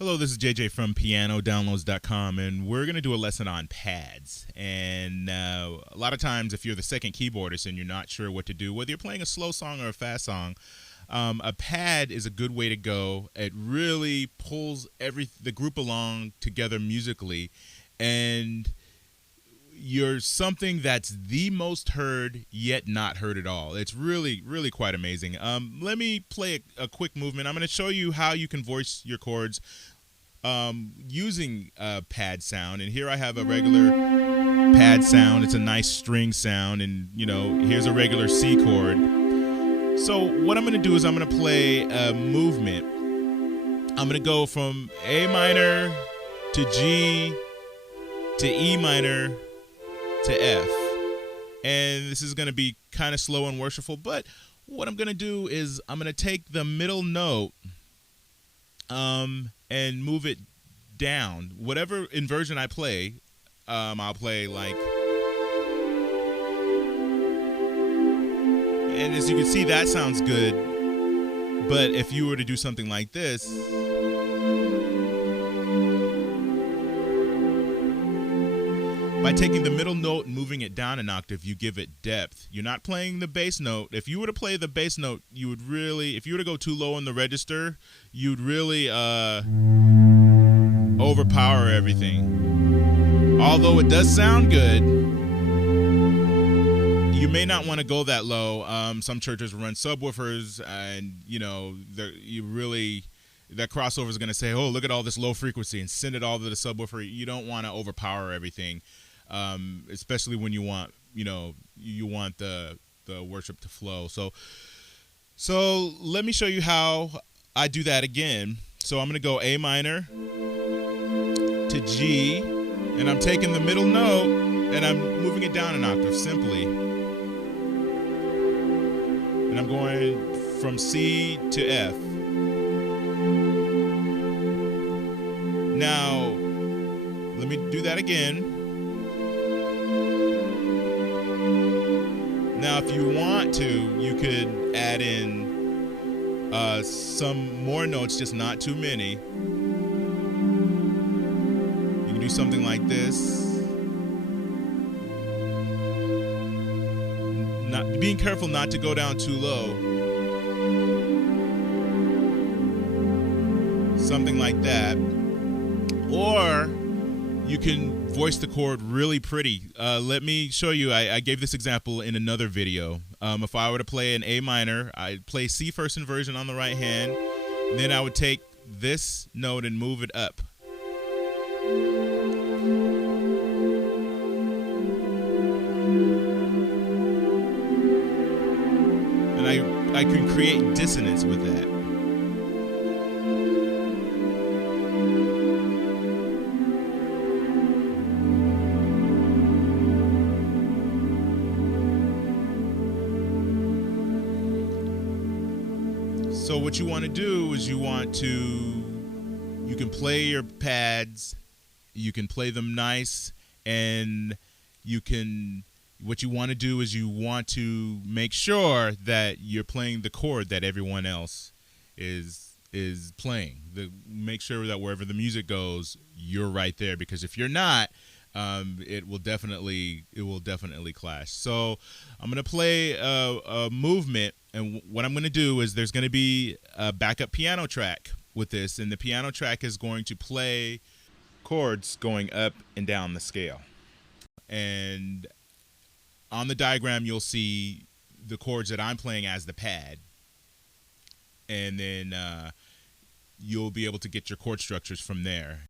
Hello, this is JJ from pianodownloads.com, and we're going to do a lesson on pads. And a lot of times, if you're the second keyboardist and you're not sure what to do, whether you're playing a slow song or a fast song, a pad is a good way to go. It really pulls the group along together musically, and you're something that's the most heard yet not heard at all. It's really, really quite amazing. Let me play a quick movement. I'm going to show you how you can voice your chords using a pad sound. And here I have a regular pad sound. It's a nice string sound. And, here's a regular C chord. So what I'm going to do is I'm going to play a movement. I'm going to go from A minor to G to E minor to F, and this is going to be kind of slow and worshipful, but what I'm going to do is I'm going to take the middle note and move it down. Whatever inversion I play, I'll play like, and as you can see, that sounds good, but if you were to do something like this, by taking the middle note and moving it down an octave, you give it depth. You're not playing the bass note. If you were to play the bass note, you would really, if you were to go too low in the register, you'd really overpower everything. Although it does sound good, you may not want to go that low. Some churches run subwoofers, and that crossover is going to say, oh, look at all this low frequency, and send it all to the subwoofer. You don't want to overpower everything. Especially when you want the worship to flow. So let me show you how I do that again. So I'm going to go A minor to G, and I'm taking the middle note and I'm moving it down an octave simply. And I'm going from C to F. Now, let me do that again. Now, if you want to, you could add in some more notes, just not too many. You can do something like this. Being careful not to go down too low. Something like that. Or you can voice the chord really pretty. Let me show you. I gave this example in another video. If I were to play an A minor, I'd play C first inversion on the right hand. Then I would take this note and move it up. And I can create dissonance with that. So what you want to do is you can play your pads, you can play them nice, and what you want to do is you want to make sure that you're playing the chord that everyone else is playing. Make sure that wherever the music goes, you're right there, because if you're not, it will definitely clash. So I'm going to play a movement, and what I'm going to do is there's going to be a backup piano track with this, and the piano track is going to play chords going up and down the scale. And on the diagram, you'll see the chords that I'm playing as the pad, and then you'll be able to get your chord structures from there.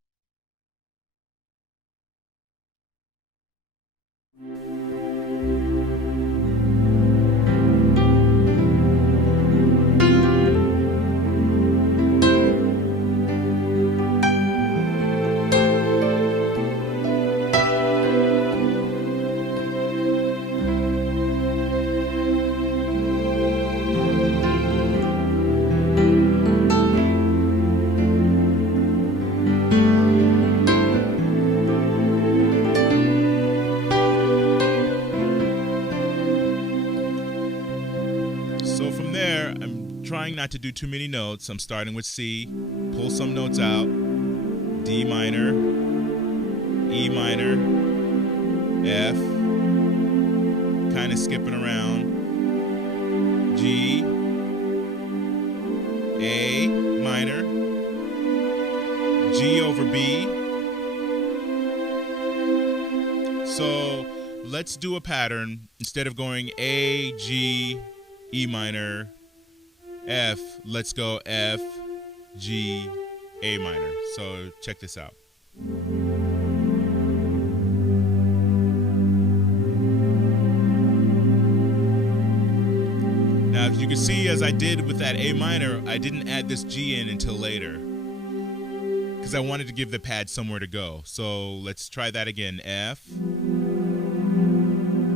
So from there, I'm trying not to do too many notes. I'm starting with C, pull some notes out, D minor, E minor, F, kind of skipping around, G, A minor, G over B. So let's do a pattern. Instead of going A, G, E minor, F, let's go F, G, A minor. So check this out. Now, as you can see, as I did with that A minor, I didn't add this G in until later because I wanted to give the pad somewhere to go. So let's try that again. F.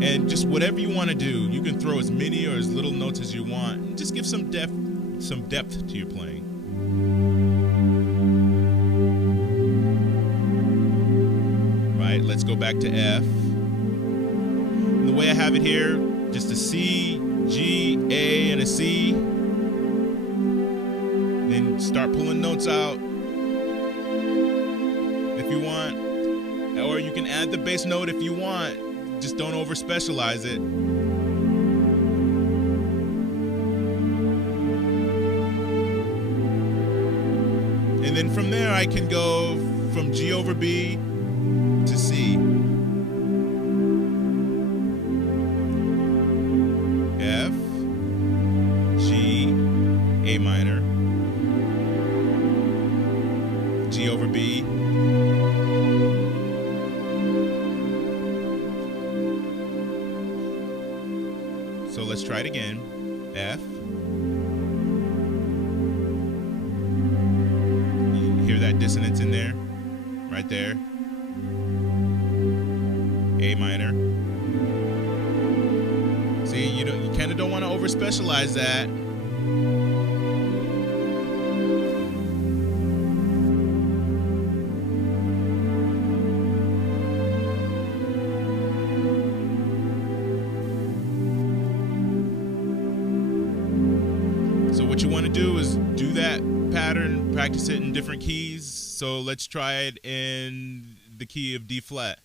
And just whatever you want to do, you can throw as many or as little notes as you want. And just give some depth to your playing. Right, let's go back to F. And the way I have it here, just a C, G, A, and a C. Then start pulling notes out if you want. Or you can add the bass note if you want. Just don't over specialize it. And then from there I can go from G over B to C. F, G, A minor, G over B, so let's try it again. F. You hear that dissonance in there? Right there. A minor. See, you kind of don't want to over specialize that. So what you want to do is do that pattern, practice it in different keys. So let's try it in the key of D flat.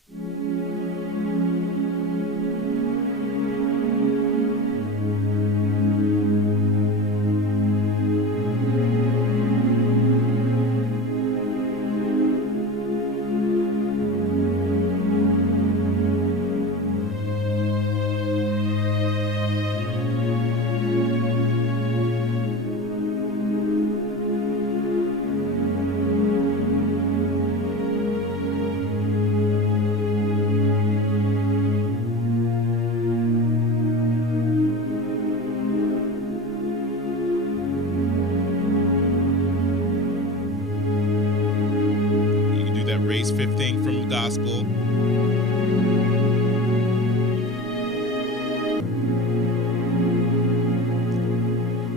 Raise fifth thing from gospel.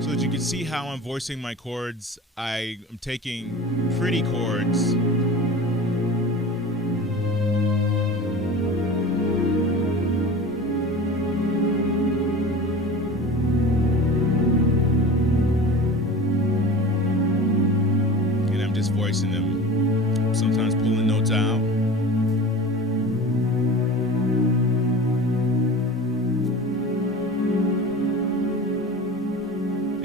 So as you can see how I'm voicing my chords, I am taking pretty chords and I'm just voicing them. Sometimes pulling notes out.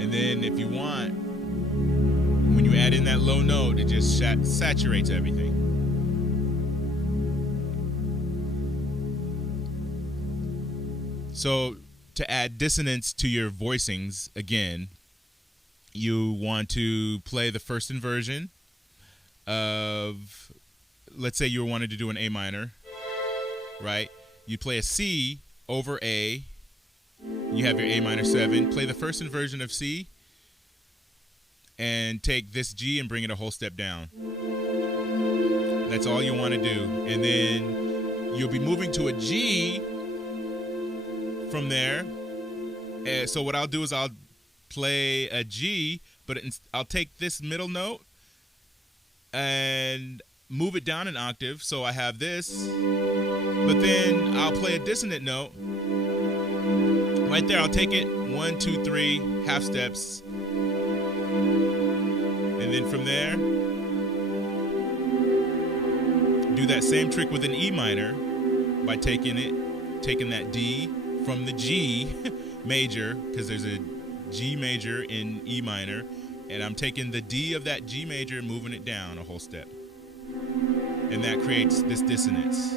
And then if you want, when you add in that low note, it just saturates everything. So to add dissonance to your voicings, again, you want to play the first inversion of, let's say you wanted to do an A minor, right? You play a C over A. You have your A minor 7. Play the first inversion of C and take this G and bring it a whole step down. That's all you want to do. And then you'll be moving to a G from there. And so what I'll do is I'll play a G, but I'll take this middle note and move it down an octave, so I have this, but then I'll play a dissonant note right there. I'll take it 1, 2, 3 half steps, and then from there Do that same trick with an E minor by taking that D from the G major, because there's a G major in E minor, and I'm taking the D of that G major and moving it down a whole step. And that creates this dissonance.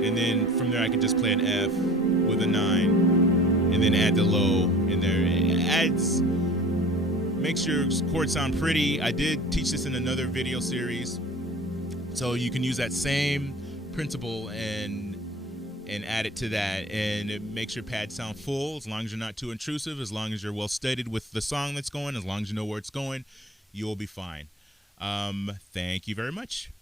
And then from there I can just play an F with a 9 and then add the low in there. It makes your chords sound pretty. I did teach this in another video series. So you can use that same principle and add it to that, and it makes your pad sound full as long as you're not too intrusive, as long as you're well studied with the song that's going, as long as you know where it's going, you'll be fine. Thank you very much.